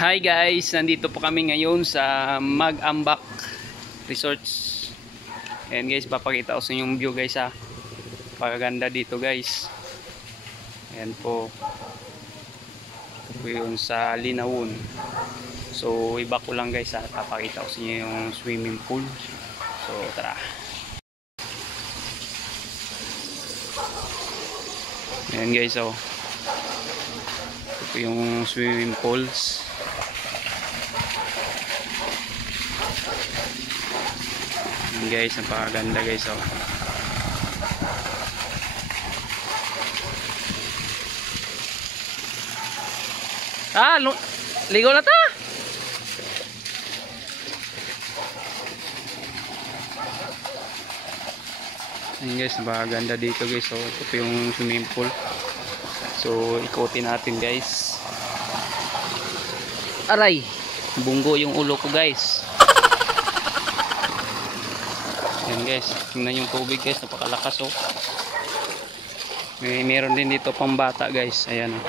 Hi guys, nandito po kami ngayon sa Mag-Ambak Resorts. Ayan guys, papakita ko sa inyo yung view guys ha. Pagaganda dito guys. Ayan po. Ito po yun sa Linawon. So iba ko lang guys ha, papakita ko sa inyo yung swimming pool. So tara. Ayan guys oh. Ito po yung swimming pools. Guys, napakaganda guys oh. Ligo na ta. Ayan guys, napakaganda dito guys oh. Ito po yung swimming pool. So ikutin natin guys. Aray, bunggo yung ulo ko guys. Ayan guys, tingnan yung tubig guys, napakalakas oh. Meron din dito pang bata guys, ayan oh.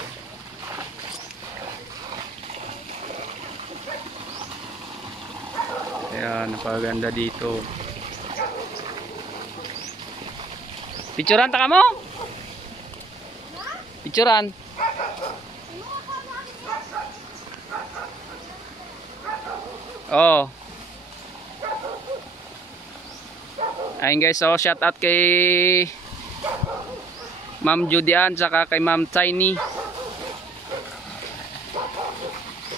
Ayan, napakaganda dito. Picturean ta ka mo? Picturean. Oh. Ayun guys, so shout out kay Ma'am Judian saka kay Ma'am Tiny.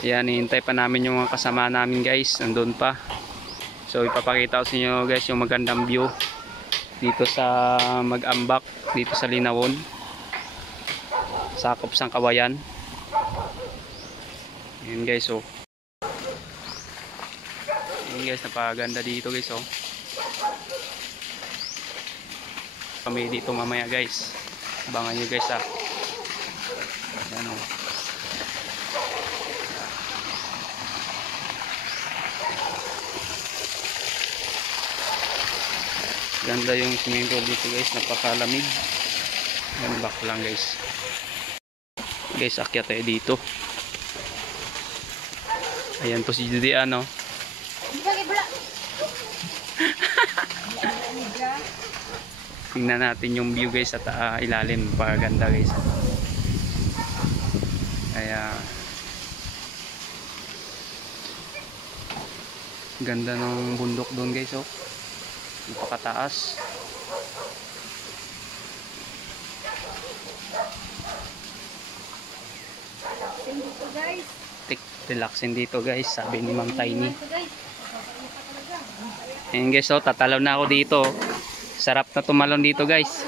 Yan, hihintay pa namin yung mga kasama namin guys, nandun pa. So ipapakita ko sa inyo guys yung magandang view dito sa Mag-Ambak, dito sa Linawon, sakop sang Kawayan. Yan guys oh. Yan guys, napakaganda dito guys oh. Kami dito mamaya guys, abangan nyo guys ha. Ayan o. Ganda yung swimming pool dito guys, napakalamig. Ayan, back lang guys. Guys, akyat tayo dito. Ayan po si Judian o. Tingnan natin yung view guys at ilalim, paganda guys. Ayan. Ganda ng bundok doon guys oh. Napakataas. Relaxing dito guys, sabi ni Ma'am Tiny. Ayan guys oh, tatalaw na ako dito. Sarap na tumalon dito guys.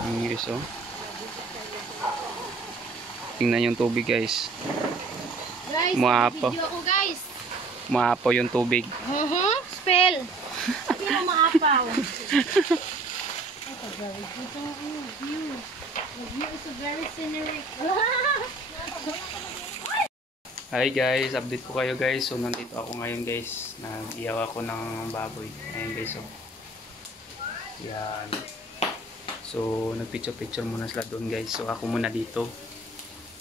Guys oh. Tingnan yung tubig guys. Maapo. Maapo yung tubig. Spell. Pero maapaw. Hi guys, update ko kayo guys. So nandito ako ngayon guys, nag-iyaw ako ng baboy. Ayan guys oh. Yan. So nagpicture muna sila doon guys. So ako muna dito.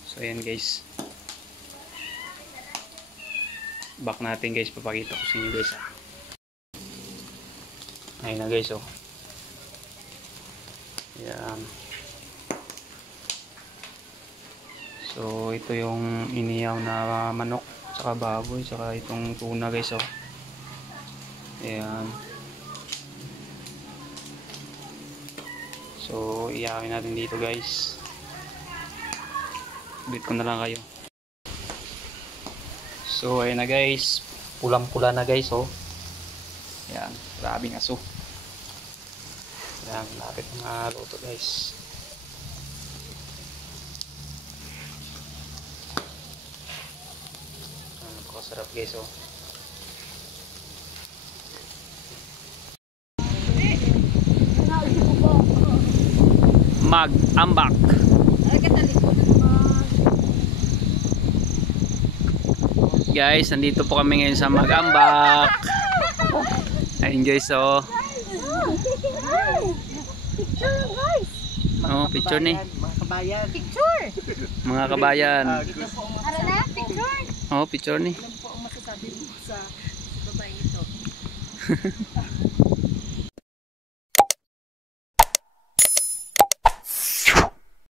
So ayan guys. Back natin guys, papakita ko sa inyo guys ah. Ayan na guys oh. Yan. So ito yung iniyaw na manok, saka baboy, saka itong tuna guys oh. Ayan. So iyawin natin dito guys. Bit ko na lang kayo. So ayan na guys, pulang-pula na guys oh. Ayan, grabing aso. Ayan, lapit na luto guys. Sarap guys oh. Mag-Ambak. Guys, nandito po kami ngayon sa Mag-Ambak. Ayun guys, so Picture guys. oh, picture ni. Mga kabayan. Picture. Mga kabayan. Ano na? Picture. Oh, picture ni. Ano po ang masasabi mo sa babae ito?